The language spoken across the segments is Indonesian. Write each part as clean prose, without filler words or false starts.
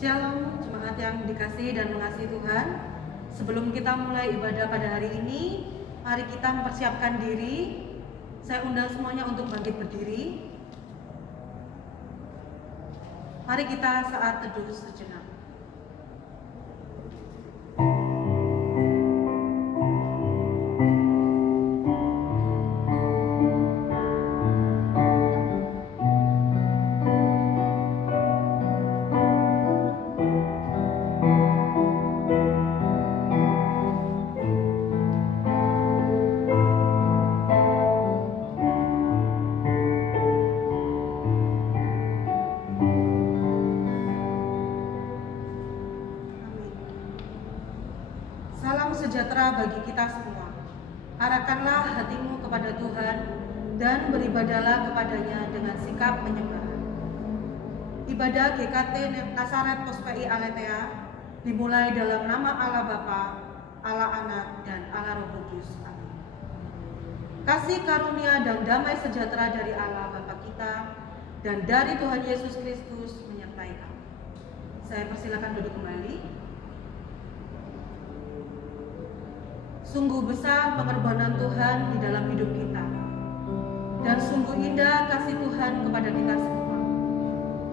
Shalom, jemaat yang dikasihi dan mengasihi Tuhan. Sebelum kita mulai ibadah pada hari ini, mari kita mempersiapkan diri. Saya undang semuanya untuk bangkit berdiri. Mari kita saat teduh sejenak. Sejahtera bagi kita semua. Arahkanlah hatimu kepada Tuhan dan beribadahlah kepadanya dengan sikap penyembah. Ibadah GKT Nasaret Pospei Aletheia dimulai dalam nama Allah Bapa, Allah Anak, dan Allah Roh Kudus. Amin. Kasih karunia dan damai sejahtera dari Allah Bapa kita dan dari Tuhan Yesus Kristus menyertai kamu. Saya persilakan duduk kembali. Sungguh besar pengorbanan Tuhan di dalam hidup kita, dan sungguh indah kasih Tuhan kepada kita semua.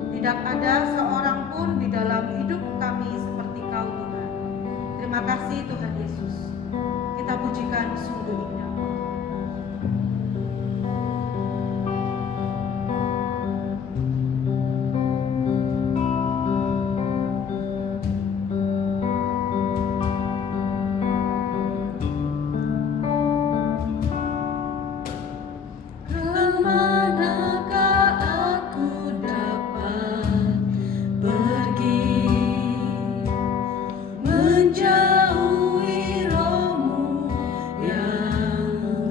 Tidak ada seorang pun di dalam hidup kami seperti Kau, Tuhan. Terima kasih Tuhan Yesus. Kita pujikan sungguh indah. Menjauhi rohmu yang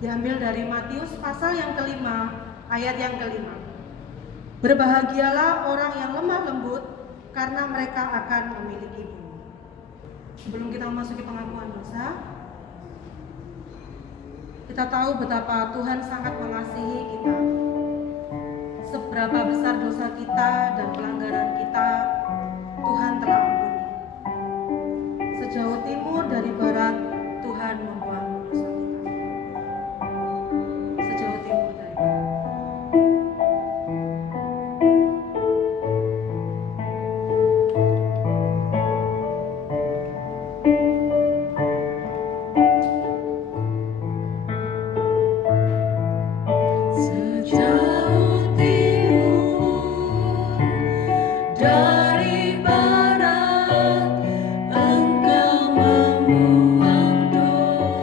Diambil dari Matius pasal yang kelima, ayat yang kelima. Berbahagialah orang yang lemah lembut, karena mereka akan memiliki bumi. Sebelum kita memasuki pengakuan dosa, kita tahu betapa Tuhan sangat mengasihi kita. Seberapa besar dosa kita dan pelanggaran kita, Tuhan telah ampuni. Sejauh timur dari barat, Tuhan membuang dosa kita. Sejauh timur dari barat. Sejauh timur dari barat, Engkau membuang dosa.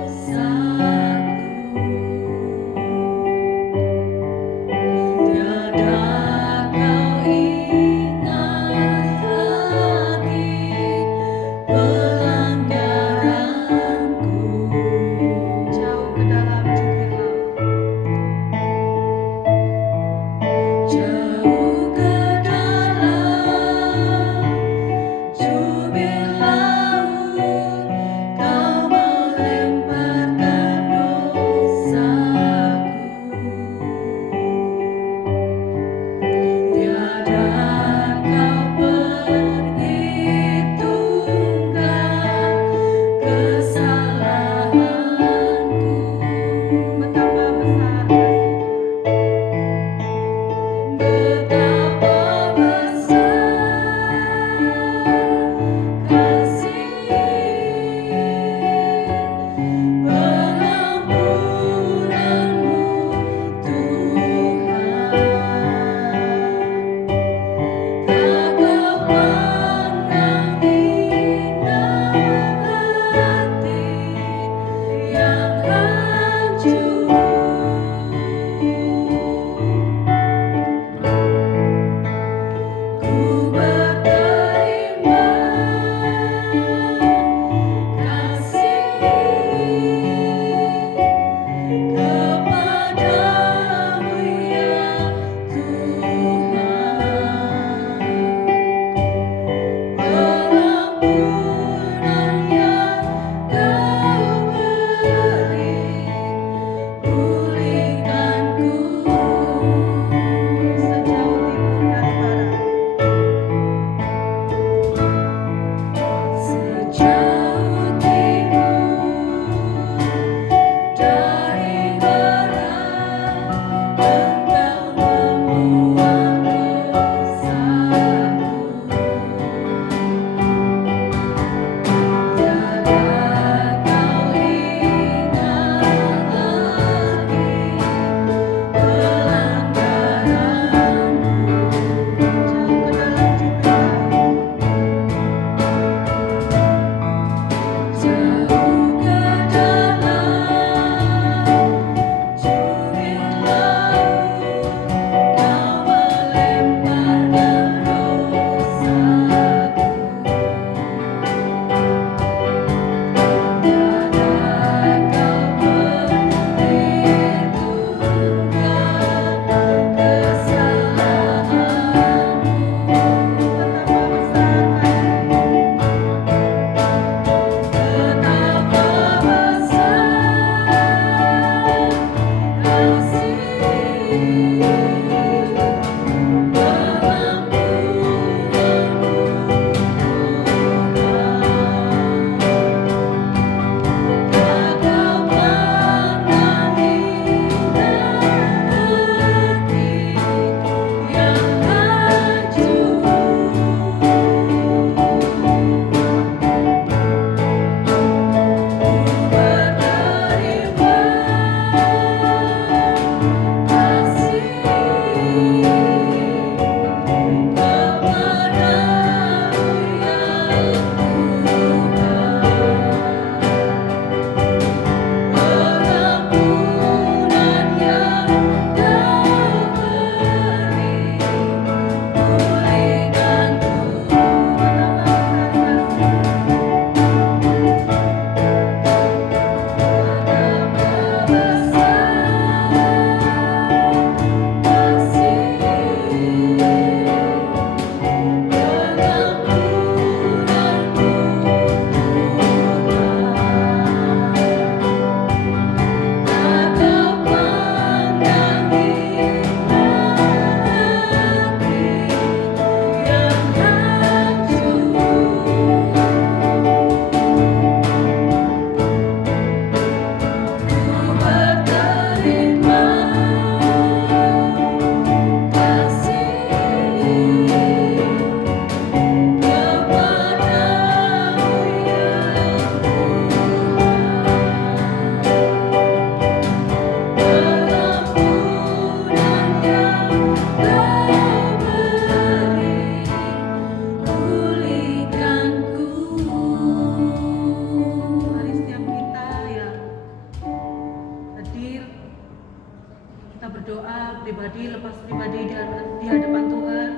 kita berdoa pribadi lepas pribadi di hadapan Tuhan,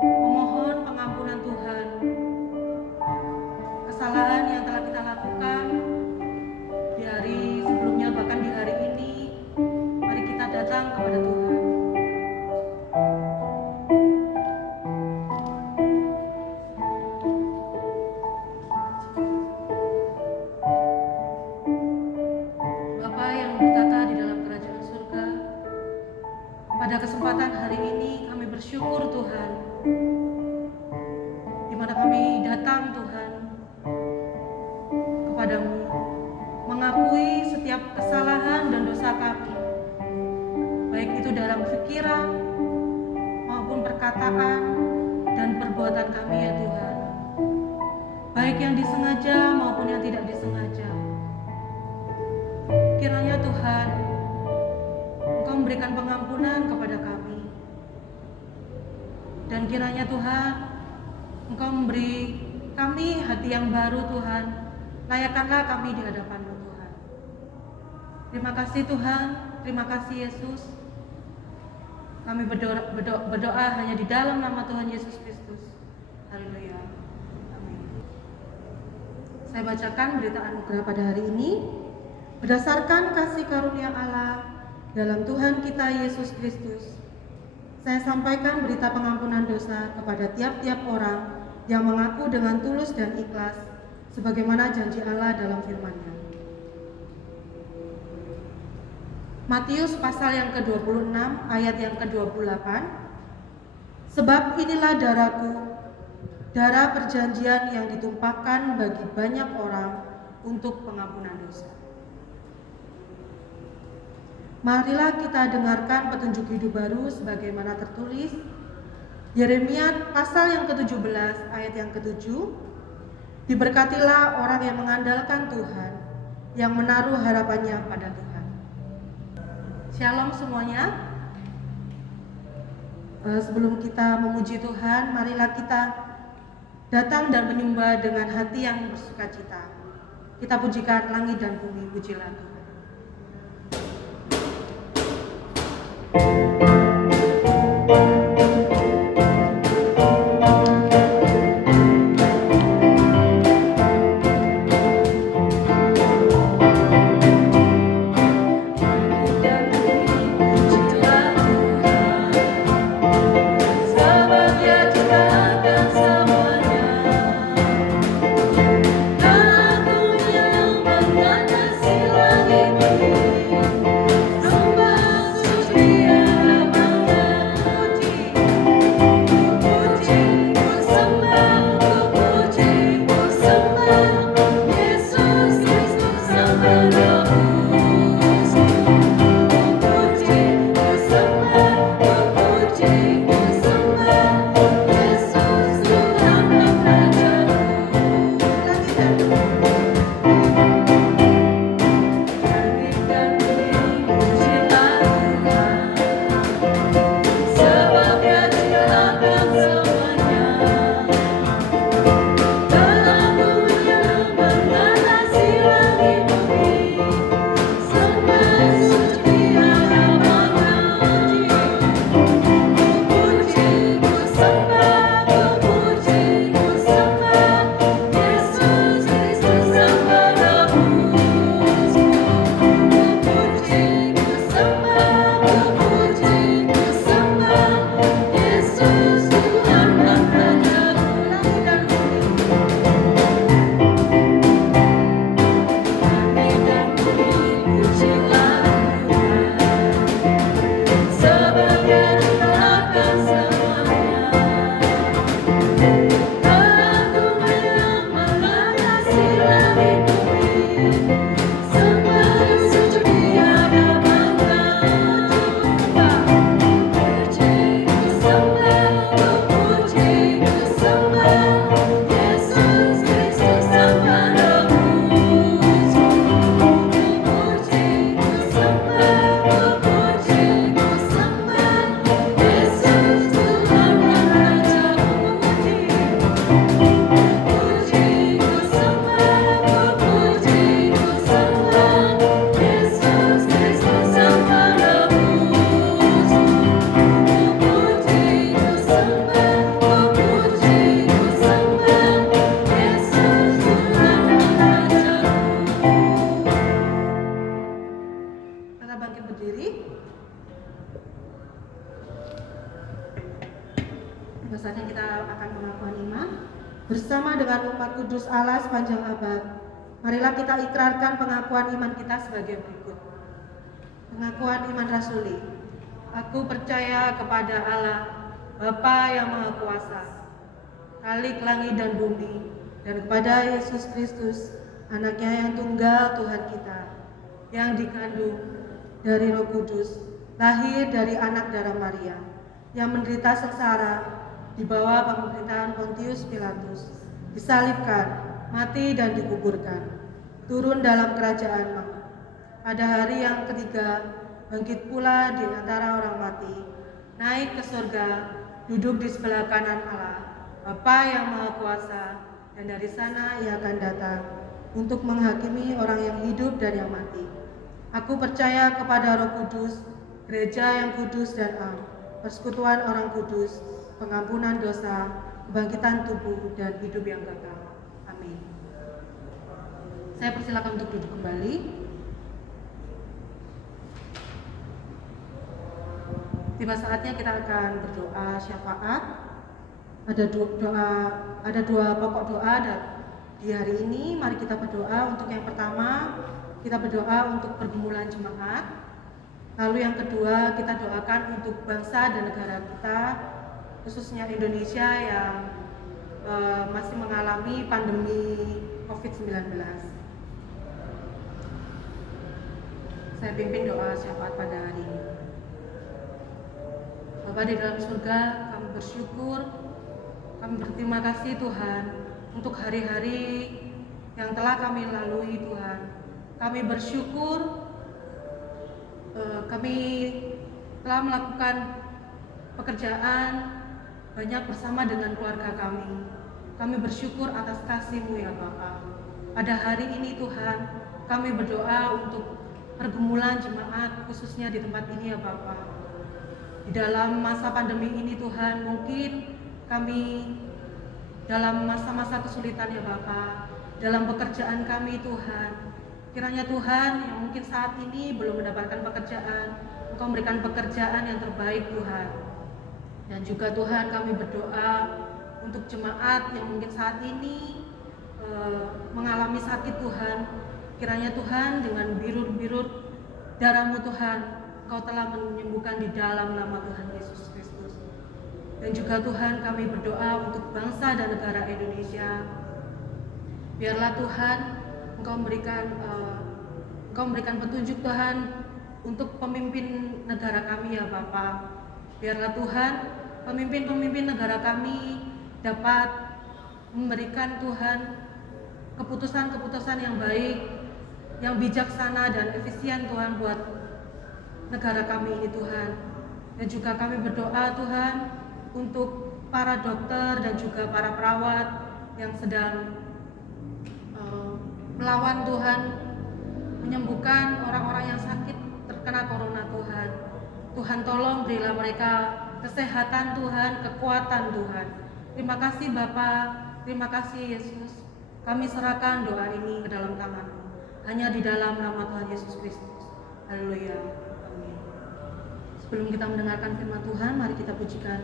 memohon pengampunan Tuhan kesalahan yang telah kita lakukan di hari sebelumnya, bahkan di hari ini. Mari kita datang kepada Tuhan. Bapa yang bertata di dalam kerajaan surga, pada kesempatan hari ini kami bersyukur Tuhan, di mana kami datang Tuhan kepadamu, mengakui setiap kesalahan dan dosa kami, baik itu dalam pikiran maupun perkataan dan perbuatan kami ya Tuhan, baik yang disengaja maupun yang tidak disengaja. Kiranya Tuhan, Engkau memberikan pengampunan kepada kami, dan kiranya Tuhan, Engkau memberi kami hati yang baru Tuhan. Layakkanlah kami di hadapan-Mu Tuhan. Terima kasih Tuhan, terima kasih Yesus. Kami berdoa hanya di dalam nama Tuhan Yesus Kristus. Haleluya. Amin. Saya bacakan berita anugerah pada hari ini. Berdasarkan kasih karunia Allah dalam Tuhan kita Yesus Kristus, saya sampaikan berita pengampunan dosa kepada tiap-tiap orang yang mengaku dengan tulus dan ikhlas sebagaimana janji Allah dalam firman-Nya. Matius pasal yang ke-26 ayat yang ke-28. Sebab inilah darahku, darah perjanjian yang ditumpahkan bagi banyak orang untuk pengampunan dosa. Marilah kita dengarkan petunjuk hidup baru sebagaimana tertulis Yeremia pasal yang ke-17 ayat yang ke-7. Diberkatilah orang yang mengandalkan Tuhan, yang menaruh harapannya pada Tuhan. Shalom semuanya. Sebelum kita memuji Tuhan, marilah kita datang dan menyembah dengan hati yang bersukacita. Kita pujikan langit dan bumi, pujilah Tuhan. Aku yang mengenal silam Mari bangkit berdiri. Saatnya kita akan pengakuan iman bersama dengan umat kudus Allah sepanjang abad. Marilah kita ikrarkan pengakuan iman kita sebagai berikut. Pengakuan iman rasuli. Aku percaya kepada Allah, Bapa yang Maha Kuasa, Khalik langit dan bumi, dan kepada Yesus Kristus, anaknya yang tunggal Tuhan kita, yang dikandung dari Roh Kudus, lahir dari anak darah Maria, yang menderita sengsara di bawah pemerintahan Pontius Pilatus, disalibkan, mati dan dikuburkan, turun dalam kerajaan maut. Pada hari yang ketiga, bangkit pula di antara orang mati, naik ke surga, duduk di sebelah kanan Allah, Bapa yang Maha Kuasa, dan dari sana ia akan datang untuk menghakimi orang yang hidup dan yang mati. Aku percaya kepada Roh Kudus, gereja yang kudus dan am, persekutuan orang kudus, pengampunan dosa, kebangkitan tubuh, dan hidup yang kekal. Amin. Saya persilakan untuk duduk kembali. Tiba saatnya kita akan berdoa syafaat. Ada dua pokok doa di hari ini. Mari kita berdoa. Untuk yang pertama, kita berdoa untuk pergumulan jemaat. Lalu yang kedua, kita doakan untuk bangsa dan negara kita, khususnya Indonesia yang masih mengalami pandemi COVID-19. Saya pimpin doa syafaat pada hari ini. Bapa di dalam surga, kami bersyukur, kami berterima kasih Tuhan untuk hari-hari yang telah kami lalui Tuhan. Kami bersyukur kami telah melakukan pekerjaan banyak bersama dengan keluarga kami. Kami bersyukur atas kasih-Mu ya Bapa. Pada hari ini Tuhan, kami berdoa untuk pergumulan jemaat khususnya di tempat ini ya Bapa. Di dalam masa pandemi ini Tuhan, mungkin kami dalam masa-masa kesulitan ya Bapa, dalam pekerjaan kami Tuhan. Kiranya Tuhan yang mungkin saat ini belum mendapatkan pekerjaan, Engkau memberikan pekerjaan yang terbaik Tuhan. Dan juga Tuhan kami berdoa untuk jemaat yang mungkin saat ini mengalami sakit Tuhan. Kiranya Tuhan dengan birut-birut darah-Mu Tuhan, Engkau telah menyembuhkan di dalam nama Tuhan Yesus Kristus. Dan juga Tuhan kami berdoa untuk bangsa dan negara Indonesia. Biarlah Tuhan Engkau memberikan petunjuk Tuhan untuk pemimpin negara kami ya Bapa. Biarlah Tuhan pemimpin-pemimpin negara kami dapat memberikan Tuhan keputusan-keputusan yang baik, yang bijaksana dan efisien Tuhan buat negara kami ini Tuhan. Dan juga kami berdoa Tuhan untuk para dokter dan juga para perawat yang sedang melawan Tuhan, menyembuhkan orang-orang yang sakit terkena corona Tuhan. Tuhan tolong berilah mereka kesehatan Tuhan, kekuatan Tuhan. Terima kasih Bapa, terima kasih Yesus. Kami serahkan doa ini ke dalam tangan-Mu, hanya di dalam nama Tuhan Yesus Kristus. Haleluya. Amin. Sebelum kita mendengarkan firman Tuhan, mari kita pujikan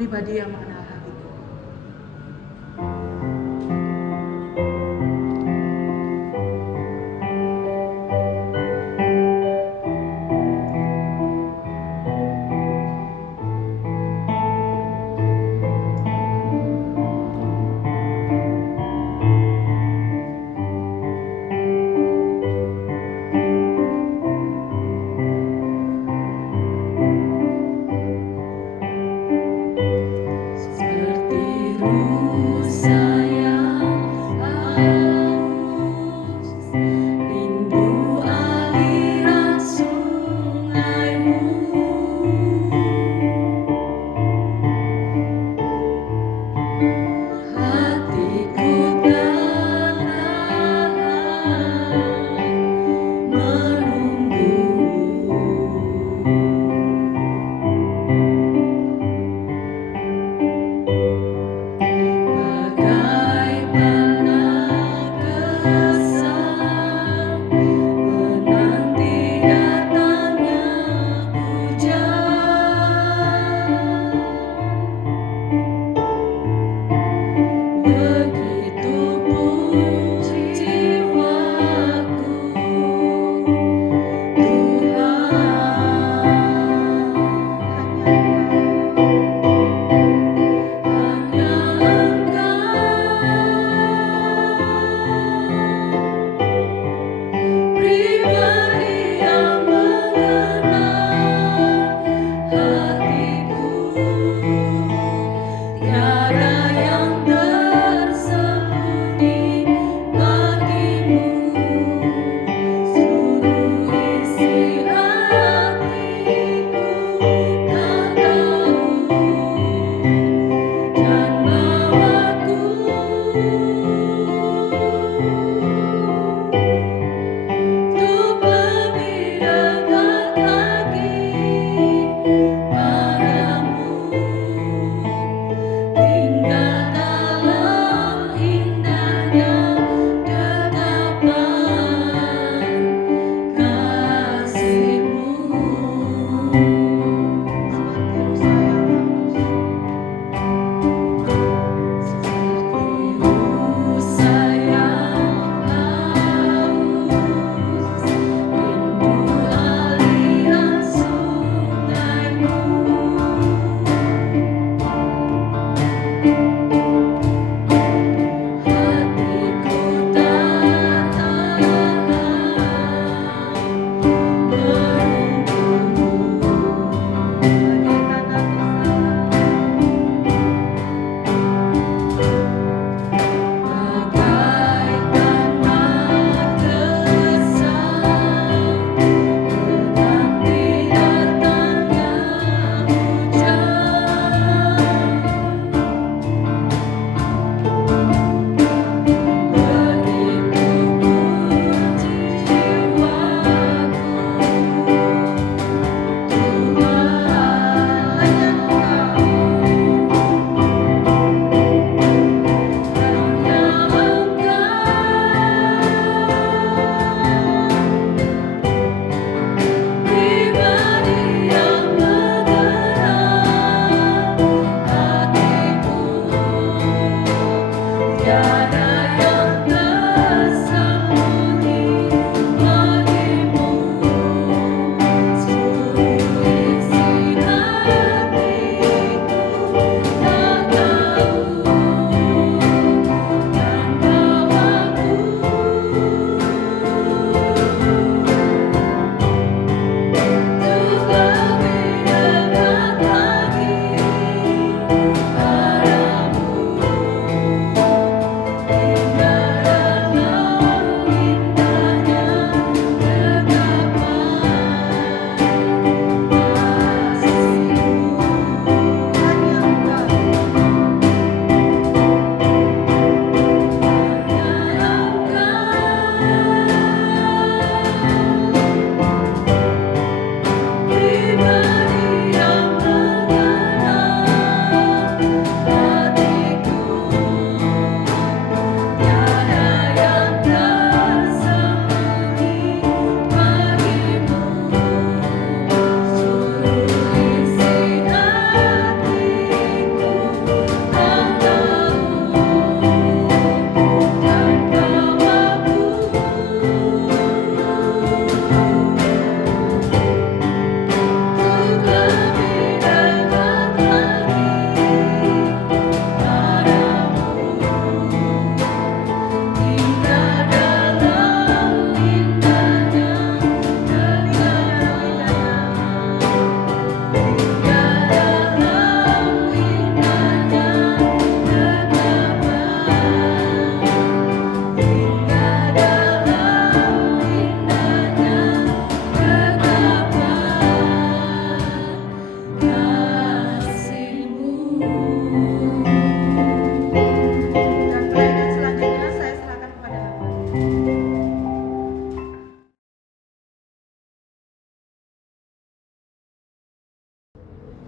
pribadi yang mengenal hatiku.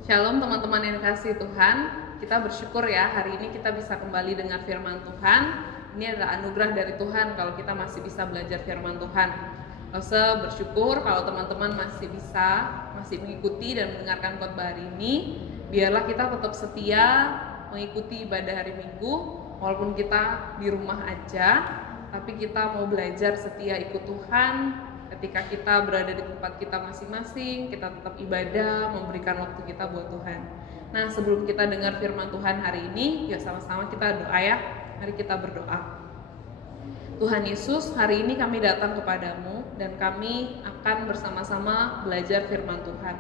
Shalom teman-teman yang dikasihi Tuhan. Kita bersyukur ya hari ini kita bisa kembali dengar firman Tuhan. Ini adalah anugerah dari Tuhan kalau kita masih bisa belajar firman Tuhan. Saya bersyukur kalau teman-teman masih mengikuti dan mendengarkan khotbah hari ini. Biarlah kita tetap setia mengikuti ibadah hari Minggu walaupun kita di rumah aja, tapi kita mau belajar setia ikut Tuhan. Ketika kita berada di tempat kita masing-masing, kita tetap ibadah, memberikan waktu kita buat Tuhan. Nah, sebelum kita dengar firman Tuhan hari ini, yuk sama-sama kita doa ya. Mari kita berdoa. Tuhan Yesus, hari ini kami datang kepadamu dan kami akan bersama-sama belajar firman Tuhan.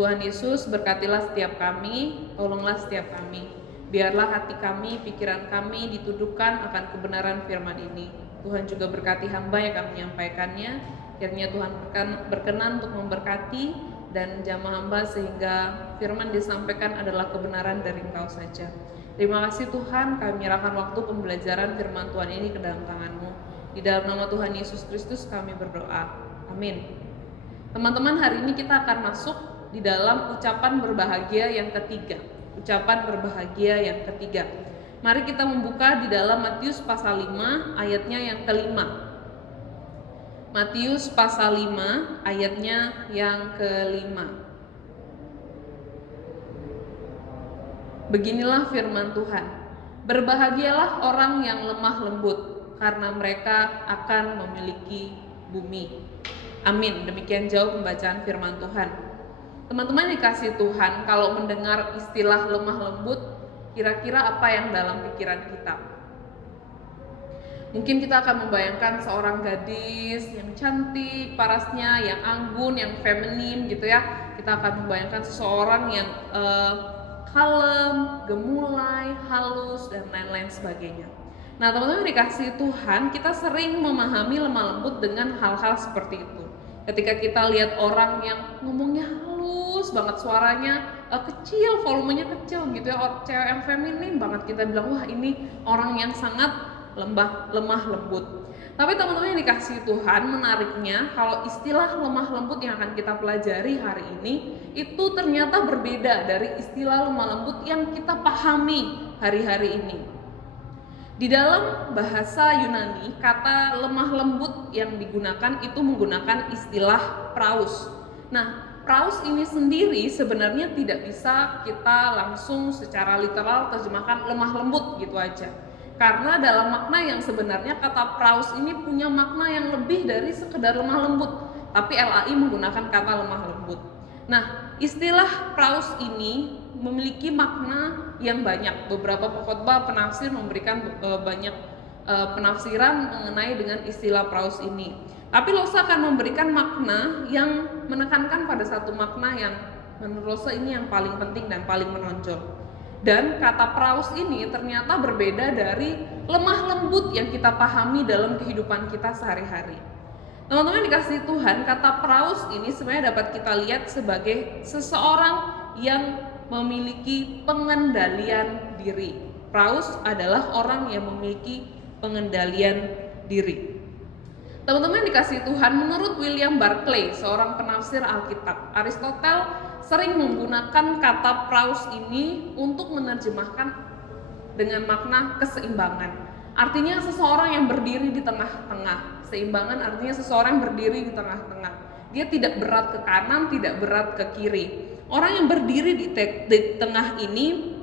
Tuhan Yesus, berkatilah setiap kami, tolonglah setiap kami. Biarlah hati kami, pikiran kami dituduhkan akan kebenaran firman ini. Tuhan juga berkati hamba yang akan menyampaikannya. Akhirnya Tuhan berkenan untuk memberkati dan jamah hamba sehingga firman disampaikan adalah kebenaran dari Engkau saja. Terima kasih Tuhan, kami menyerahkan waktu pembelajaran firman Tuhan ini ke dalam tangan-Mu. Di dalam nama Tuhan Yesus Kristus kami berdoa. Amin. Teman-teman, hari ini kita akan masuk di dalam ucapan berbahagia yang ketiga. Ucapan berbahagia yang ketiga. Mari kita membuka di dalam Matius pasal 5 ayatnya yang kelima. Matius pasal 5 ayatnya yang kelima. Beginilah firman Tuhan. Berbahagialah orang yang lemah lembut, karena mereka akan memiliki bumi. Amin. Demikian jauh pembacaan firman Tuhan. Teman-teman dikasih Tuhan, kalau mendengar istilah lemah lembut, kira-kira apa yang dalam pikiran kita? Mungkin kita akan membayangkan seorang gadis yang cantik, parasnya, yang anggun, yang feminin gitu ya. Kita akan membayangkan seseorang yang kalem, gemulai, halus, dan lain-lain sebagainya. Nah teman-teman dikasih Tuhan, kita sering memahami lemah lembut dengan hal-hal seperti itu. Ketika kita lihat orang yang ngomongnya halus banget, suaranya kecil, volumenya kecil gitu ya, cewek yang feminin banget, kita bilang wah ini orang yang sangat lemah lembut. Tapi teman-teman yang dikasih Tuhan, menariknya kalau istilah lemah lembut yang akan kita pelajari hari ini itu ternyata berbeda dari istilah lemah lembut yang kita pahami hari-hari ini. Di dalam bahasa Yunani, kata lemah lembut yang digunakan itu menggunakan istilah praus. Nah, praus ini sendiri sebenarnya tidak bisa kita langsung secara literal terjemahkan lemah lembut gitu aja. Karena dalam makna yang sebenarnya kata praus ini punya makna yang lebih dari sekedar lemah lembut. Tapi LAI menggunakan kata lemah lembut. Nah, istilah praus ini memiliki makna yang banyak. Beberapa pengkhotbah penafsir memberikan banyak penafsiran mengenai dengan istilah praus ini. Tapi Losa akan memberikan makna yang menekankan pada satu makna yang menurut Losa ini yang paling penting dan paling menonjol. Dan kata praus ini ternyata berbeda dari lemah lembut yang kita pahami dalam kehidupan kita sehari-hari. Teman-teman dikasih Tuhan, kata praus ini sebenarnya dapat kita lihat sebagai seseorang yang memiliki pengendalian diri. Praus adalah orang yang memiliki pengendalian diri. Teman-teman dikasih Tuhan, menurut William Barclay, seorang penafsir Alkitab, Aristoteles sering menggunakan kata praus ini untuk menerjemahkan dengan makna keseimbangan. Artinya seseorang yang berdiri di tengah-tengah. Seimbangan artinya seseorang yang berdiri di tengah-tengah. Dia tidak berat ke kanan, tidak berat ke kiri. Orang yang berdiri di tengah ini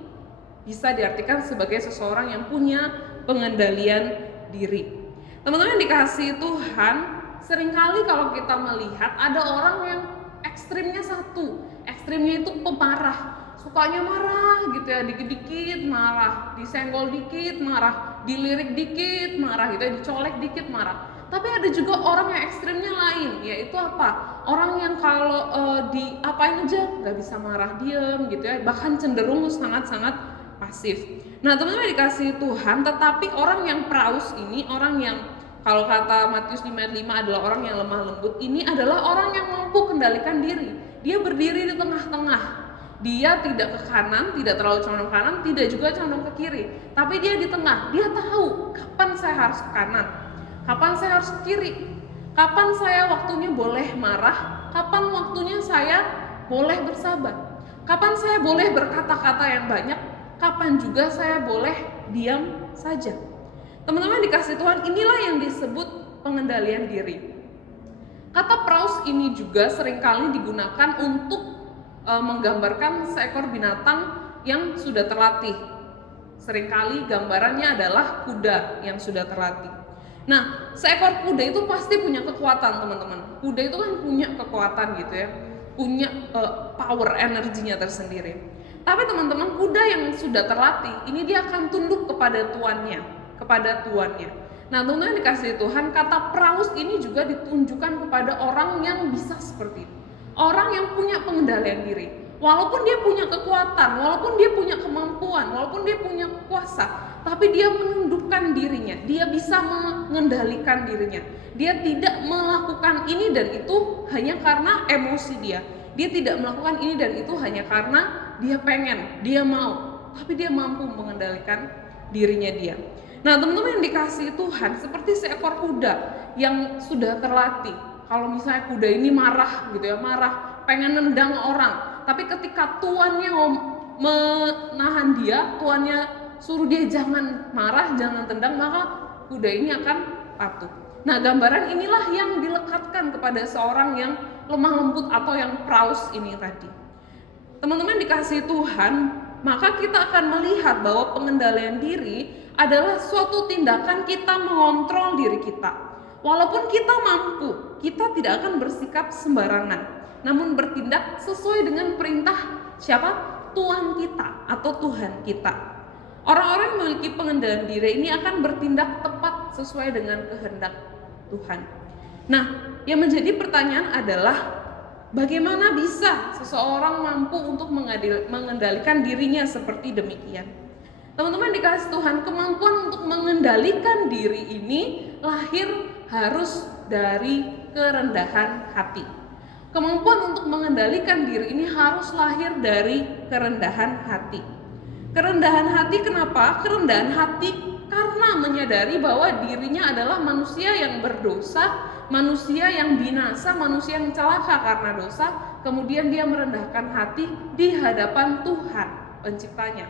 bisa diartikan sebagai seseorang yang punya pengendalian diri. Teman-teman yang dikasihi Tuhan, seringkali kalau kita melihat ada orang yang ekstrimnya satu. Ekstrimnya itu pemarah, sukanya marah gitu ya, dikit-dikit marah, disenggol dikit marah, dilirik dikit marah gitu ya, dicolek dikit marah. Tapi ada juga orang yang ekstrimnya lain, yaitu apa? Orang yang kalau diapain aja nggak bisa marah, diem gitu ya, bahkan cenderung sangat-sangat pasif. Nah teman-teman dikasih Tuhan, tetapi orang yang praus ini, orang yang kalau kata Matius 5 ayat 5 adalah orang yang lemah lembut, ini adalah orang yang mampu kendalikan diri. Dia berdiri di tengah-tengah. Dia tidak ke kanan, tidak terlalu condong ke kanan, tidak juga condong ke kiri. Tapi dia di tengah. Dia tahu kapan saya harus ke kanan, kapan saya harus ke kiri, kapan saya waktunya boleh marah, kapan waktunya saya boleh bersabar. Kapan saya boleh berkata-kata yang banyak, kapan juga saya boleh diam saja. Teman-teman dikasih Tuhan, inilah yang disebut pengendalian diri. Kata praus ini juga seringkali digunakan untuk menggambarkan seekor binatang yang sudah terlatih. Seringkali gambarannya adalah kuda yang sudah terlatih. Nah, seekor kuda itu pasti punya kekuatan, teman-teman. Kuda itu kan punya kekuatan gitu ya, punya power, energinya tersendiri. Tapi teman-teman, kuda yang sudah terlatih, ini dia akan tunduk kepada tuannya. Nah, teman-teman dikasih Tuhan, kata praus ini juga ditunjukkan kepada orang yang bisa seperti itu. Orang yang punya pengendalian diri. Walaupun dia punya kekuatan, walaupun dia punya kemampuan, walaupun dia punya kuasa, tapi dia menundukkan dirinya, dia bisa mengendalikan dirinya. Dia tidak melakukan ini dan itu hanya karena emosi dia. Dia tidak melakukan ini dan itu hanya karena dia pengen, dia mau, tapi dia mampu mengendalikan dirinya dia. Nah, teman-teman yang dikasihi Tuhan, seperti seekor kuda yang sudah terlatih. Kalau misalnya kuda ini marah gitu ya, pengen nendang orang, tapi ketika tuannya menahan dia, tuannya suruh dia jangan marah, jangan tendang, maka kuda ini akan patuh. Nah, gambaran inilah yang dilekatkan kepada seorang yang lemah lembut atau yang praus ini tadi. Teman-teman dikasihi Tuhan, maka kita akan melihat bahwa pengendalian diri adalah suatu tindakan kita mengontrol diri kita. Walaupun kita mampu, kita tidak akan bersikap sembarangan, namun bertindak sesuai dengan perintah siapa? Tuhan kita atau Tuhan kita. Orang-orang yang memiliki pengendalian diri ini akan bertindak tepat sesuai dengan kehendak Tuhan. Nah, yang menjadi pertanyaan adalah bagaimana bisa seseorang mampu untuk mengendalikan dirinya seperti demikian? Teman-teman dikasih Tuhan, kemampuan untuk mengendalikan diri ini lahir harus dari kerendahan hati. Kemampuan untuk mengendalikan diri ini harus lahir dari kerendahan hati. Kerendahan hati kenapa? Kerendahan hati karena menyadari bahwa dirinya adalah manusia yang berdosa, manusia yang binasa, manusia yang celaka karena dosa. Kemudian dia merendahkan hati di hadapan Tuhan penciptanya.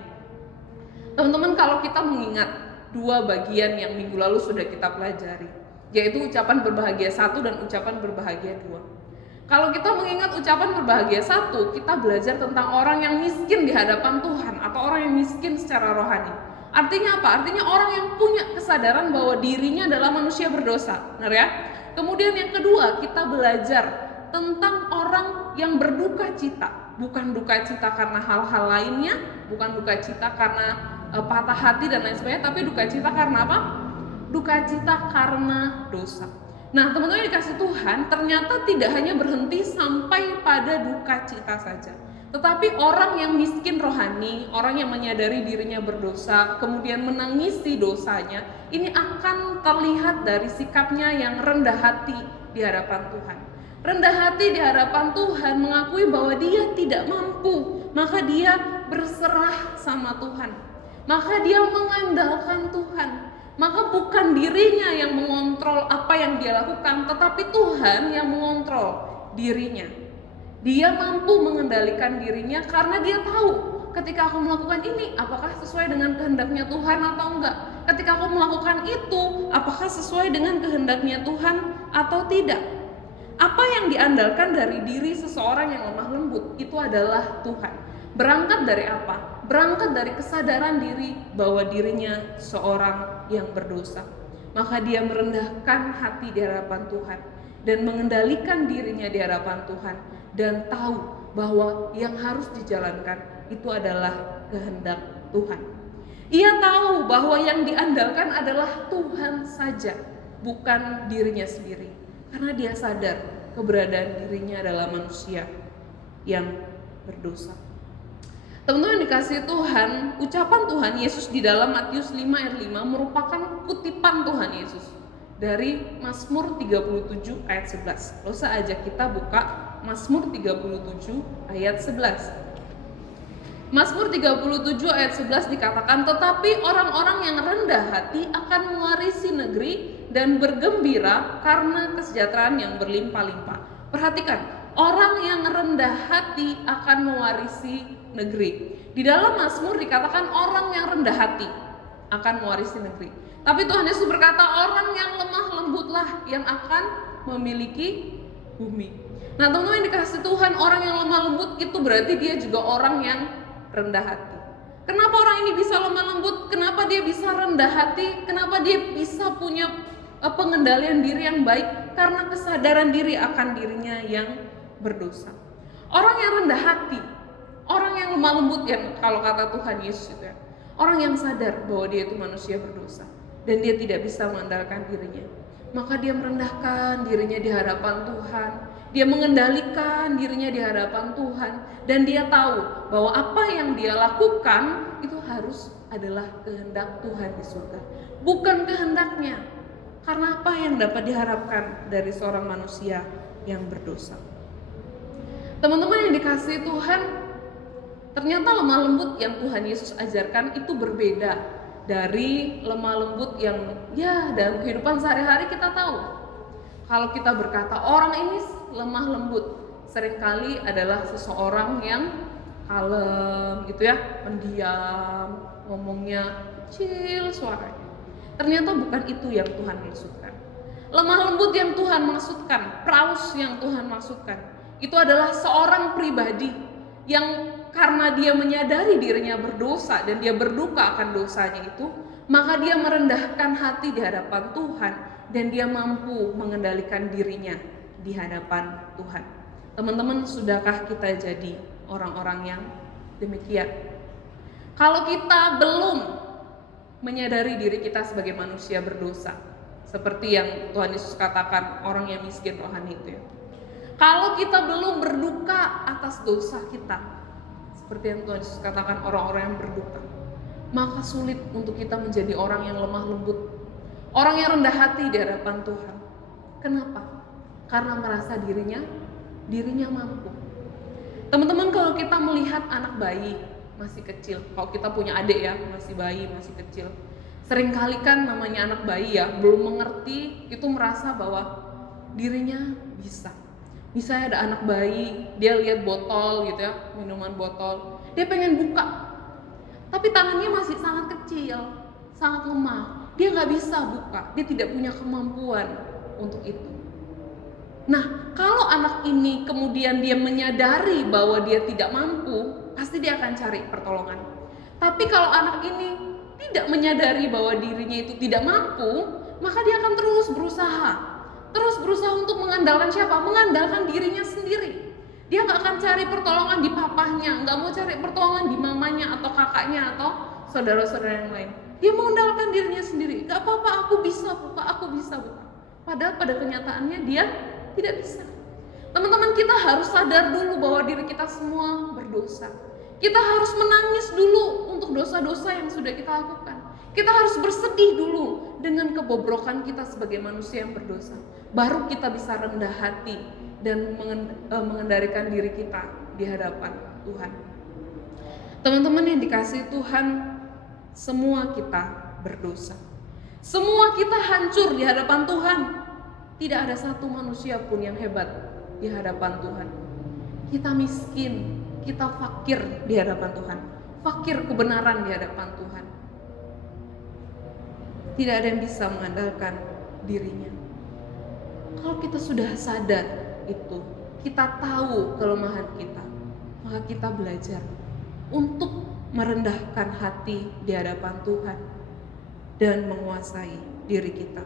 Teman-teman, kalau kita mengingat dua bagian yang minggu lalu sudah kita pelajari, yaitu ucapan berbahagia 1 dan ucapan berbahagia 2. Kalau kita mengingat ucapan berbahagia 1, kita belajar tentang orang yang miskin di hadapan Tuhan atau orang yang miskin secara rohani. Artinya apa? Artinya orang yang punya kesadaran bahwa dirinya adalah manusia berdosa, benar ya? Kemudian yang kedua, kita belajar tentang orang yang berduka cita. Bukan duka cita karena hal-hal lainnya, bukan duka cita karena patah hati dan lain sebagainya, tapi duka cita karena apa? Duka cita karena dosa. Nah, teman-teman yang dikasih Tuhan, ternyata tidak hanya berhenti sampai pada duka cita saja. Tetapi orang yang miskin rohani, orang yang menyadari dirinya berdosa, kemudian menangisi dosanya, ini akan terlihat dari sikapnya yang rendah hati di hadapan Tuhan. Rendah hati di hadapan Tuhan mengakui bahwa dia tidak mampu, maka dia berserah sama Tuhan. Maka dia mengandalkan Tuhan. Maka bukan dirinya yang mengontrol apa yang dia lakukan, tetapi Tuhan yang mengontrol dirinya. Dia mampu mengendalikan dirinya karena dia tahu ketika aku melakukan ini, apakah sesuai dengan kehendaknya Tuhan atau enggak. Ketika aku melakukan itu, apakah sesuai dengan kehendaknya Tuhan atau tidak. Apa yang diandalkan dari diri seseorang yang lemah lembut itu adalah Tuhan. Berangkat dari apa? Berangkat dari kesadaran diri bahwa dirinya seorang yang berdosa. Maka dia merendahkan hati di hadapan Tuhan dan mengendalikan dirinya di hadapan Tuhan dan tahu bahwa yang harus dijalankan itu adalah kehendak Tuhan. Ia tahu bahwa yang diandalkan adalah Tuhan saja, bukan dirinya sendiri. Karena dia sadar keberadaan dirinya adalah manusia yang berdosa. Teman-teman dikasih Tuhan, ucapan Tuhan Yesus di dalam Matius 5 ayat 5 merupakan kutipan Tuhan Yesus dari Mazmur 37 ayat 11. Losa aja kita buka Mazmur 37 ayat 11. Mazmur 37 ayat 11 dikatakan, tetapi orang-orang yang rendah hati akan mewarisi negeri dan bergembira karena kesejahteraan yang berlimpah-limpah. Perhatikan, orang yang rendah hati akan mewarisi negeri. Di dalam Mazmur dikatakan orang yang rendah hati akan mewarisi negeri. Tapi Tuhan Yesus berkata orang yang lemah lembutlah yang akan memiliki bumi. Nah teman-teman yang dikasih Tuhan, orang yang lemah lembut itu berarti dia juga orang yang rendah hati. Kenapa orang ini bisa lemah lembut? Kenapa dia bisa rendah hati? Kenapa dia bisa punya pengendalian diri yang baik? Karena kesadaran diri akan dirinya yang berdosa. Orang yang rendah hati, orang yang lemah lembut, yang kalau kata Tuhan Yesus itu ya, orang yang sadar bahwa dia itu manusia berdosa dan dia tidak bisa mengandalkan dirinya, maka dia merendahkan dirinya di hadapan Tuhan. Dia mengendalikan dirinya di hadapan Tuhan dan dia tahu bahwa apa yang dia lakukan itu harus adalah kehendak Tuhan di surga, bukan kehendaknya. Karena apa yang dapat diharapkan dari seorang manusia yang berdosa? Teman-teman yang dikasihi Tuhan, ternyata lemah lembut yang Tuhan Yesus ajarkan itu berbeda dari lemah lembut yang ya dalam kehidupan sehari-hari kita tahu. Kalau kita berkata orang ini lemah lembut, seringkali adalah seseorang yang kalem gitu ya, pendiam, ngomongnya kecil suaranya. Ternyata bukan itu yang Tuhan maksudkan. Lemah lembut yang Tuhan maksudkan, praus yang Tuhan maksudkan, itu adalah seorang pribadi yang karena dia menyadari dirinya berdosa dan dia berduka akan dosanya itu, maka dia merendahkan hati di hadapan Tuhan dan dia mampu mengendalikan dirinya di hadapan Tuhan. Teman-teman, sudahkah kita jadi orang-orang yang demikian? Kalau kita belum menyadari diri kita sebagai manusia berdosa, seperti yang Tuhan Yesus katakan orang yang miskin rohani itu ya. Kalau kita belum berduka atas dosa kita, seperti yang Tuhan Yesus katakan orang-orang yang berduka, maka sulit untuk kita menjadi orang yang lemah lembut, orang yang rendah hati di hadapan Tuhan. Kenapa? Karena merasa dirinya mampu. Teman-teman, kalau kita melihat anak bayi masih kecil, kalau kita punya adik ya, masih bayi, masih kecil, seringkali kan namanya anak bayi ya, belum mengerti, itu merasa bahwa dirinya bisa. Misalnya ada anak bayi, dia lihat botol gitu ya, minuman botol, dia pengen buka, tapi tangannya masih sangat kecil, sangat lemah, dia nggak bisa buka, dia tidak punya kemampuan untuk itu. Nah, kalau anak ini kemudian dia menyadari bahwa dia tidak mampu, pasti dia akan cari pertolongan. Tapi kalau anak ini tidak menyadari bahwa dirinya itu tidak mampu, maka dia akan terus berusaha untuk mengandalkan siapa? Mengandalkan dirinya sendiri. Dia nggak akan cari pertolongan di papahnya, nggak mau cari pertolongan di mamanya atau kakaknya atau saudara-saudara yang lain. Dia mengandalkan dirinya sendiri. Gak apa-apa, aku bisa buka. Padahal pada kenyataannya dia tidak bisa. Teman-teman, kita harus sadar dulu bahwa diri kita semua berdosa. Kita harus menangis dulu untuk dosa-dosa yang sudah kita lakukan. Kita harus bersedih dulu dengan kebobrokan kita sebagai manusia yang berdosa. Baru kita bisa rendah hati dan mengendalikan diri kita di hadapan Tuhan. Teman-teman yang dikasihi Tuhan, semua kita berdosa. Semua kita hancur di hadapan Tuhan. Tidak ada satu manusia pun yang hebat di hadapan Tuhan. Kita miskin, kita fakir di hadapan Tuhan. Fakir kebenaran di hadapan Tuhan. Tidak ada yang bisa mengandalkan dirinya. Kalau kita sudah sadar itu, kita tahu kelemahan kita, maka kita belajar untuk merendahkan hati di hadapan Tuhan dan menguasai diri kita.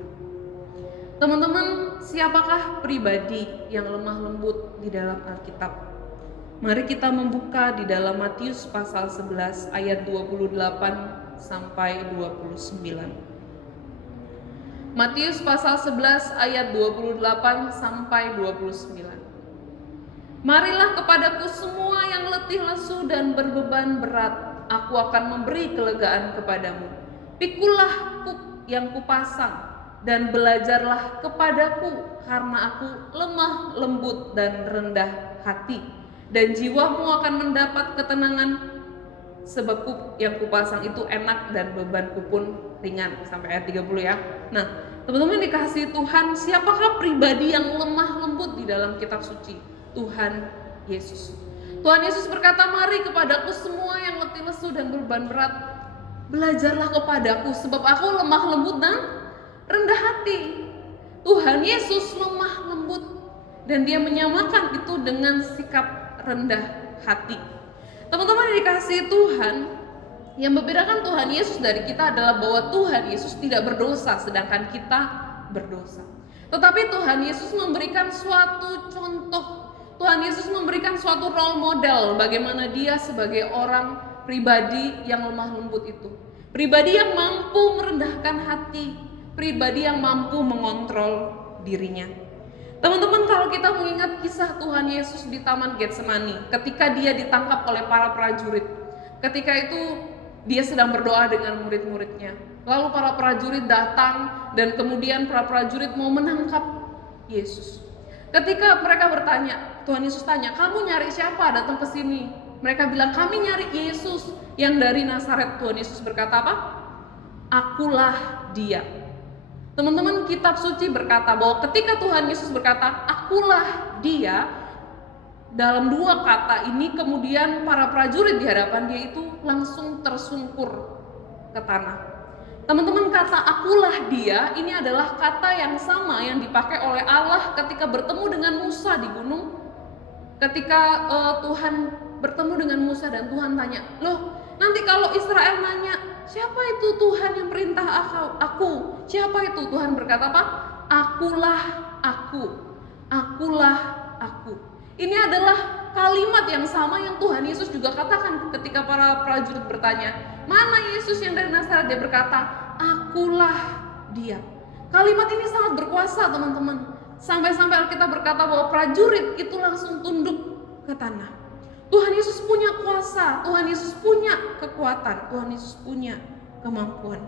Teman-teman, siapakah pribadi yang lemah lembut di dalam Alkitab? Mari kita membuka di dalam Matius pasal 11 ayat 28 sampai 29. Matius pasal 11 ayat 28 sampai 29. Marilah kepadaku semua yang letih lesu dan berbeban berat, aku akan memberi kelegaan kepadamu. Pikulah kuk yang kupasang dan belajarlah kepadaku, karena aku lemah lembut dan rendah hati, dan jiwamu akan mendapat ketenangan, sebab kuk yang kupasang itu enak dan bebanku pun ringan. Sampai ayat 30 ya. Nah, teman-teman dikasihi Tuhan, siapakah pribadi yang lemah lembut di dalam kitab suci? Tuhan Yesus. Tuhan Yesus berkata, "Mari kepadaku semua yang letih lesu dan beban berat, belajarlah kepadaku sebab aku lemah lembut dan rendah hati." Tuhan Yesus lemah lembut dan dia menyamakan itu dengan sikap rendah hati. Teman-teman yang dikasihi Tuhan, yang membedakan Tuhan Yesus dari kita adalah bahwa Tuhan Yesus tidak berdosa sedangkan kita berdosa. Tetapi Tuhan Yesus memberikan suatu contoh. Tuhan Yesus memberikan suatu role model bagaimana dia sebagai orang pribadi yang lemah lembut itu. Pribadi yang mampu merendahkan hati, pribadi yang mampu mengontrol dirinya. Teman-teman, kalau kita mengingat kisah Tuhan Yesus di Taman Getsemani, ketika dia ditangkap oleh para prajurit, ketika itu dia sedang berdoa dengan murid-muridnya. Lalu para prajurit datang dan kemudian para prajurit mau menangkap Yesus. Ketika mereka bertanya, Tuhan Yesus tanya, "Kamu nyari siapa datang ke sini?" Mereka bilang, "Kami nyari Yesus yang dari Nazaret." Tuhan Yesus berkata apa? "Akulah dia." Teman-teman, kitab suci berkata bahwa ketika Tuhan Yesus berkata, "Akulah dia," dalam dua kata ini kemudian para prajurit di hadapan dia itu langsung tersungkur ke tanah. Teman-teman, kata "akulah dia" ini adalah kata yang sama yang dipakai oleh Allah ketika bertemu dengan Musa di gunung. Ketika Tuhan bertemu dengan Musa dan Tuhan tanya, "Loh, nanti kalau Israel nanya, siapa itu Tuhan yang perintah aku? Siapa itu?" Tuhan berkata apa? "Akulah aku. Akulah aku." Ini adalah kalimat yang sama yang Tuhan Yesus juga katakan ketika para prajurit bertanya, "Mana Yesus yang dari Nazaret?" Dia berkata, "Akulah dia." Kalimat ini sangat berkuasa, teman-teman. Sampai-sampai Alkitab berkata bahwa prajurit itu langsung tunduk ke tanah. Tuhan Yesus punya kuasa, Tuhan Yesus punya kekuatan, Tuhan Yesus punya kemampuan.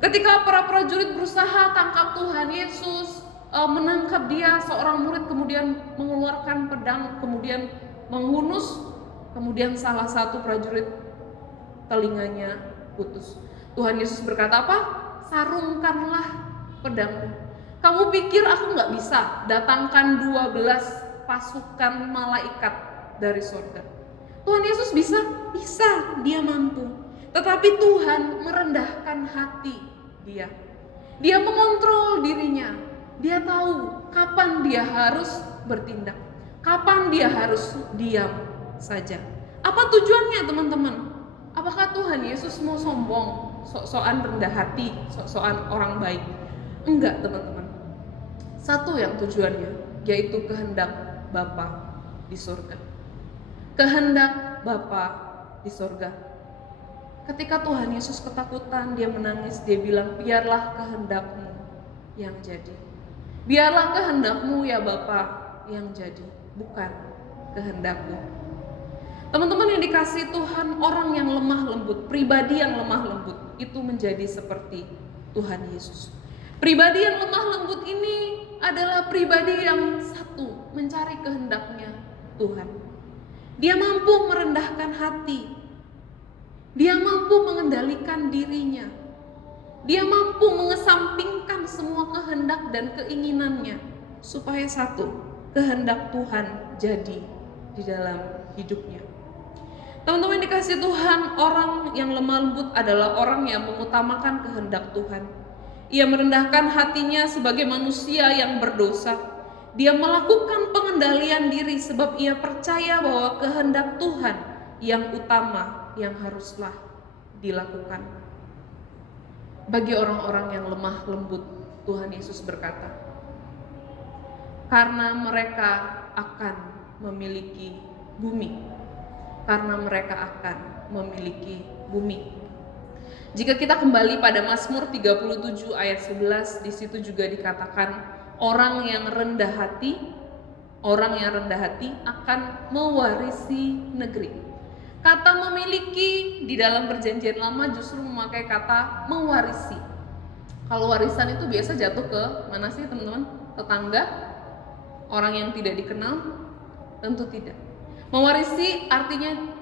Ketika para prajurit berusaha tangkap Tuhan Yesus, menangkap dia, seorang murid kemudian mengeluarkan pedang, kemudian menghunus, kemudian salah satu prajurit telinganya putus. Tuhan Yesus berkata apa? "Sarungkanlah pedangmu. Kamu pikir aku gak bisa datangkan 12 pasukan malaikat dari surga?" Tuhan Yesus bisa, dia mampu. Tetapi Tuhan merendahkan hati dia. Dia mengontrol dirinya. Dia tahu kapan dia harus bertindak, kapan dia harus diam saja. Apa tujuannya, teman-teman? Apakah Tuhan Yesus mau sombong, sok-sokan rendah hati, sok-sokan orang baik? Enggak, teman-teman. Satu yang tujuannya, yaitu kehendak Bapa di surga. Kehendak Bapa di surga. Ketika Tuhan Yesus ketakutan, dia menangis, dia bilang, "Biarlah kehendakmu yang jadi. Biarlah kehendakmu ya Bapa yang jadi, bukan kehendakku." Teman-teman yang dikasihi Tuhan, orang yang lemah lembut, pribadi yang lemah lembut, itu menjadi seperti Tuhan Yesus. Pribadi yang lemah lembut ini adalah pribadi yang satu, mencari kehendaknya Tuhan. Dia mampu merendahkan hati. Dia mampu mengendalikan dirinya. Dia mampu mengesampingkan semua kehendak dan keinginannya supaya satu, kehendak Tuhan jadi di dalam hidupnya. Teman-teman dikasih Tuhan, orang yang lemah lembut adalah orang yang mengutamakan kehendak Tuhan. Ia merendahkan hatinya sebagai manusia yang berdosa. Dia melakukan pengendalian diri sebab ia percaya bahwa kehendak Tuhan yang utama yang haruslah dilakukan. Bagi orang-orang yang lemah lembut, Tuhan Yesus berkata, "Karena mereka akan memiliki bumi." Karena mereka akan memiliki bumi. Jika kita kembali pada Mazmur 37 ayat 11, di situ juga dikatakan orang yang rendah hati akan mewarisi negeri. Kata memiliki di dalam perjanjian lama justru memakai kata mewarisi. Kalau warisan itu biasa jatuh ke mana sih, teman-teman? Tetangga? Orang yang tidak dikenal? Tentu tidak. Mewarisi artinya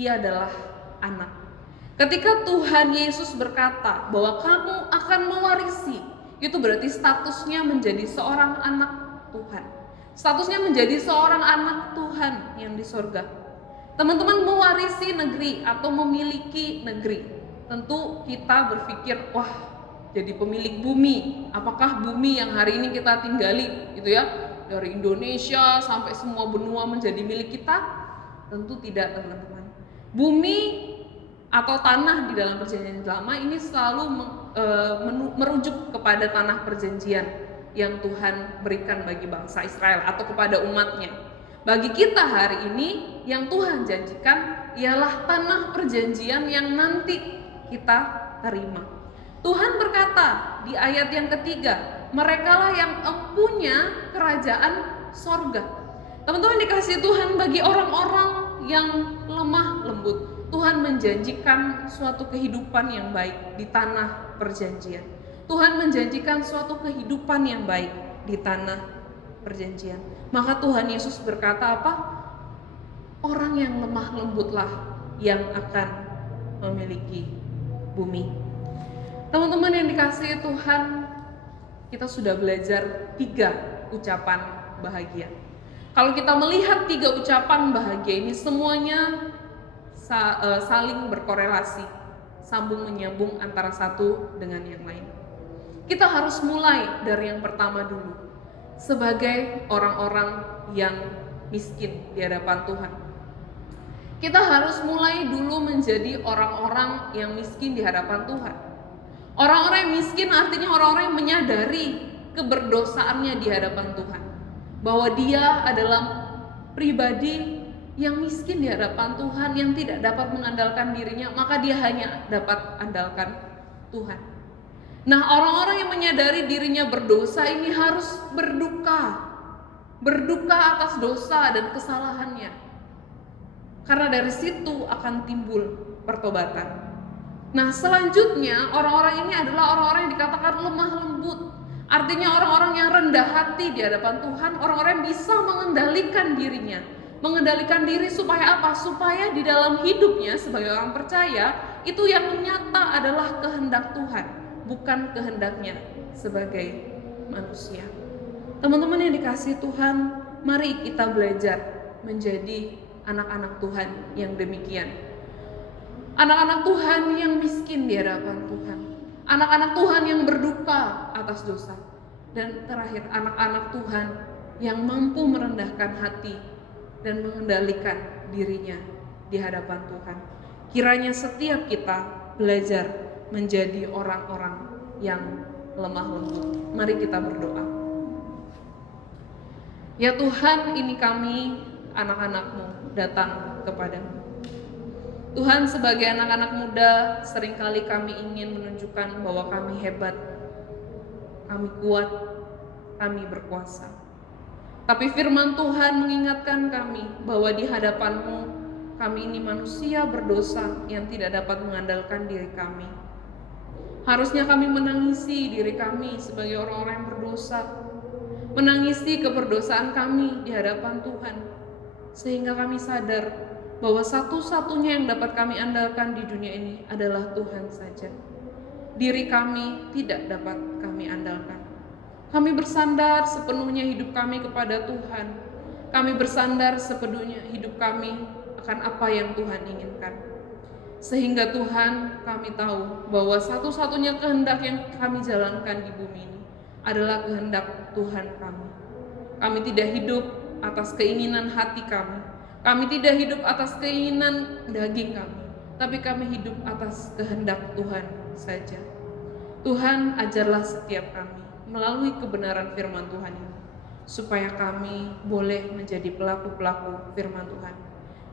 ia adalah anak. Ketika Tuhan Yesus berkata bahwa kamu akan mewarisi, itu berarti statusnya menjadi seorang anak Tuhan. statusnya menjadi seorang anak Tuhan yang di sorga. Teman-teman mewarisi negeri atau memiliki negeri, tentu kita berpikir, wah, jadi pemilik bumi. Apakah bumi yang hari ini kita tinggali gitu ya, dari Indonesia sampai semua benua menjadi milik kita? Tentu tidak, teman-teman. Bumi atau tanah di dalam perjanjian lama ini selalu merujuk kepada tanah perjanjian yang Tuhan berikan bagi bangsa Israel atau kepada umatnya. Bagi kita hari ini yang Tuhan janjikan ialah tanah perjanjian yang nanti kita terima. Tuhan berkata di ayat yang ketiga, merekalah yang empunya kerajaan sorga. Teman-teman dikasih Tuhan, bagi orang-orang yang lemah lembut, Tuhan menjanjikan suatu kehidupan yang baik di tanah perjanjian. Tuhan menjanjikan suatu kehidupan yang baik di tanah perjanjian. Maka Tuhan Yesus berkata apa? Orang yang lemah lembutlah yang akan memiliki bumi. Teman-teman yang dikasihi Tuhan, kita sudah belajar 3 ucapan bahagia. Kalau kita melihat 3 ucapan bahagia ini, semuanya saling berkorelasi, sambung menyambung antara satu dengan yang lain. Kita harus mulai dari yang pertama dulu. Sebagai orang-orang yang miskin di hadapan Tuhan, kita harus mulai dulu menjadi orang-orang yang miskin di hadapan Tuhan. Orang-orang yang miskin artinya orang-orang yang menyadari keberdosaannya di hadapan Tuhan, bahwa dia adalah pribadi yang miskin di hadapan Tuhan, yang tidak dapat mengandalkan dirinya, maka dia hanya dapat andalkan Tuhan. Nah, orang-orang yang menyadari dirinya berdosa ini harus berduka atas dosa dan kesalahannya, karena dari situ akan timbul pertobatan. Nah, selanjutnya orang-orang ini adalah orang-orang yang dikatakan lemah lembut, artinya orang-orang yang rendah hati di hadapan Tuhan, orang-orang yang bisa mengendalikan dirinya, mengendalikan diri supaya apa? Supaya di dalam hidupnya sebagai orang percaya itu yang nyata adalah kehendak Tuhan, bukan kehendaknya sebagai manusia. Teman-teman yang dikasihi Tuhan, mari kita belajar menjadi anak-anak Tuhan yang demikian. Anak-anak Tuhan yang miskin di hadapan Tuhan. Anak-anak Tuhan yang berduka atas dosa. Dan terakhir, anak-anak Tuhan yang mampu merendahkan hati dan mengendalikan dirinya di hadapan Tuhan. Kiranya setiap kita belajar menjadi orang-orang yang lemah lembut. Mari kita berdoa. Ya Tuhan, ini kami anak-anak-Mu datang kepadamu. Tuhan, sebagai anak-anak muda, seringkali kami ingin menunjukkan bahwa kami hebat, kami kuat, kami berkuasa. Tapi firman Tuhan mengingatkan kami bahwa di hadapan-Mu, kami ini manusia berdosa yang tidak dapat mengandalkan diri kami. Harusnya kami menangisi diri kami sebagai orang-orang yang berdosa, menangisi keberdosaan kami di hadapan Tuhan, sehingga kami sadar bahwa satu-satunya yang dapat kami andalkan di dunia ini adalah Tuhan saja. Diri kami tidak dapat kami andalkan. Kami bersandar sepenuhnya hidup kami kepada Tuhan. Kami bersandar sepenuhnya hidup kami akan apa yang Tuhan inginkan. Sehingga Tuhan, kami tahu bahwa satu-satunya kehendak yang kami jalankan di bumi ini adalah kehendak Tuhan kami. Kami tidak hidup atas keinginan hati kami. Kami tidak hidup atas keinginan daging kami, tapi kami hidup atas kehendak Tuhan saja. Tuhan, ajarlah setiap kami melalui kebenaran firman Tuhan ini, supaya kami boleh menjadi pelaku-pelaku firman Tuhan.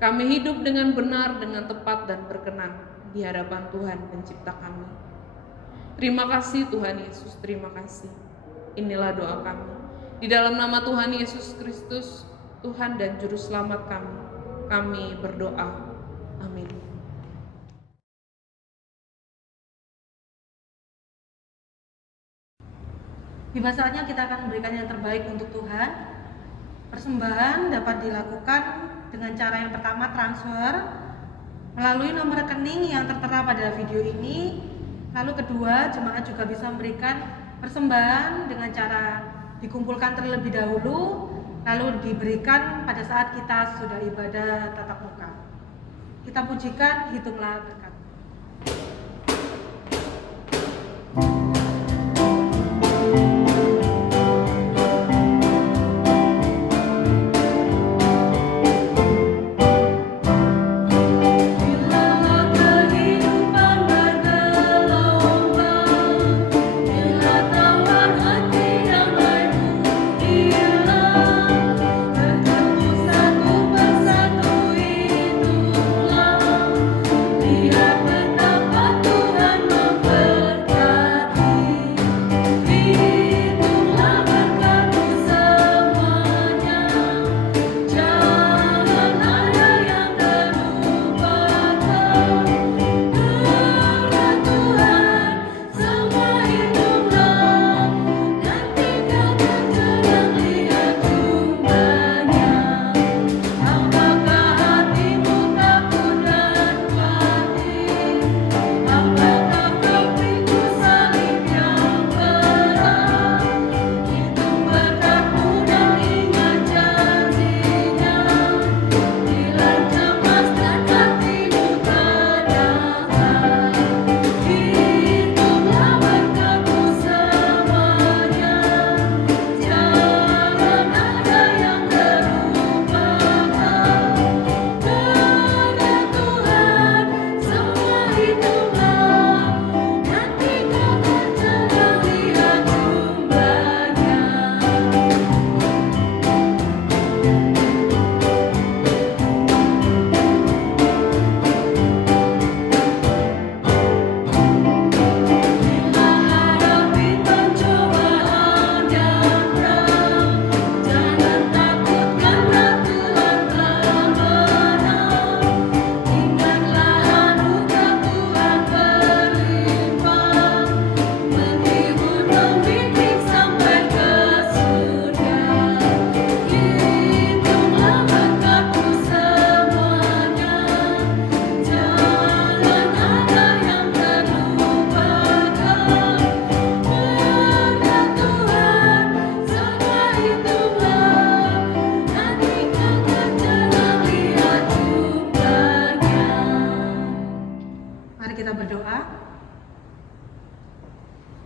Kami hidup dengan benar, dengan tepat dan berkenan di hadapan Tuhan pencipta kami. Terima kasih Tuhan Yesus, terima kasih. Inilah doa kami. Di dalam nama Tuhan Yesus Kristus, Tuhan dan Juru Selamat kami berdoa. Amin. Tiba saatnya kita akan memberikan yang terbaik untuk Tuhan. Persembahan dapat dilakukan dengan cara yang pertama, transfer melalui nomor rekening yang tertera pada video ini. Lalu kedua, jemaat juga bisa memberikan persembahan dengan cara dikumpulkan terlebih dahulu lalu diberikan pada saat kita sudah ibadah tatap muka. Kita pujikan, hitunglah berkat.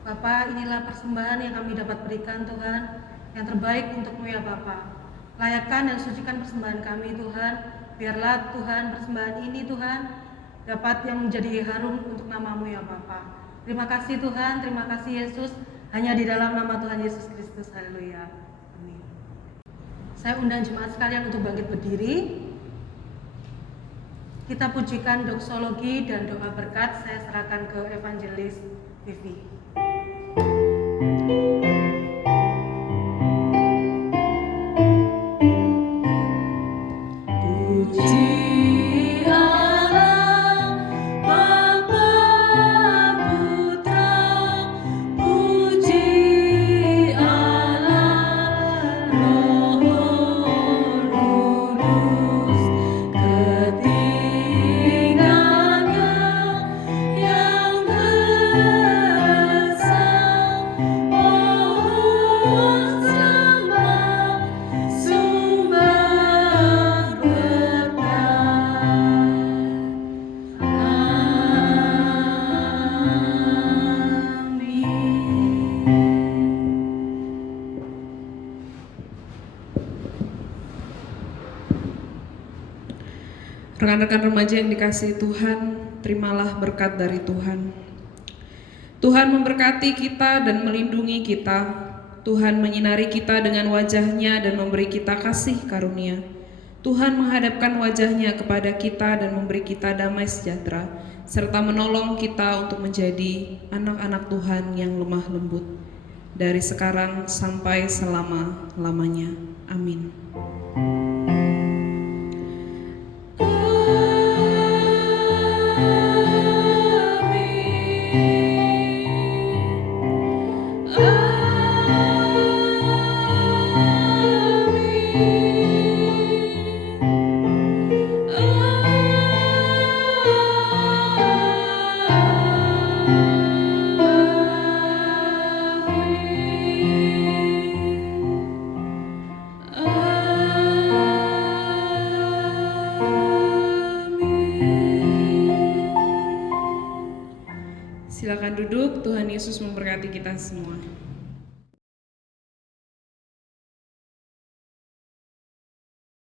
Bapa, inilah persembahan yang kami dapat berikan Tuhan, yang terbaik untuk-Mu ya Bapa. Layakkan dan sucikan persembahan kami Tuhan, biarlah Tuhan persembahan ini Tuhan dapat yang menjadi harum untuk nama-Mu ya Bapa. Terima kasih Tuhan, terima kasih Yesus, hanya di dalam nama Tuhan Yesus Kristus, haleluya. Amin. Saya undang jemaat sekalian untuk bangkit berdiri. Kita pujikan doksologi dan doa berkat, saya serahkan ke Evangelis Vivi. Rekan-rekan remaja yang dikasihi Tuhan, terimalah berkat dari Tuhan. Tuhan memberkati kita dan melindungi kita. Tuhan menyinari kita dengan wajah-Nya dan memberi kita kasih karunia. Tuhan menghadapkan wajah-Nya kepada kita dan memberi kita damai sejahtera, serta menolong kita untuk menjadi anak-anak Tuhan yang lemah lembut, dari sekarang sampai selama-lamanya. Amin. Oh Silakan duduk, Tuhan Yesus memberkati kita semua.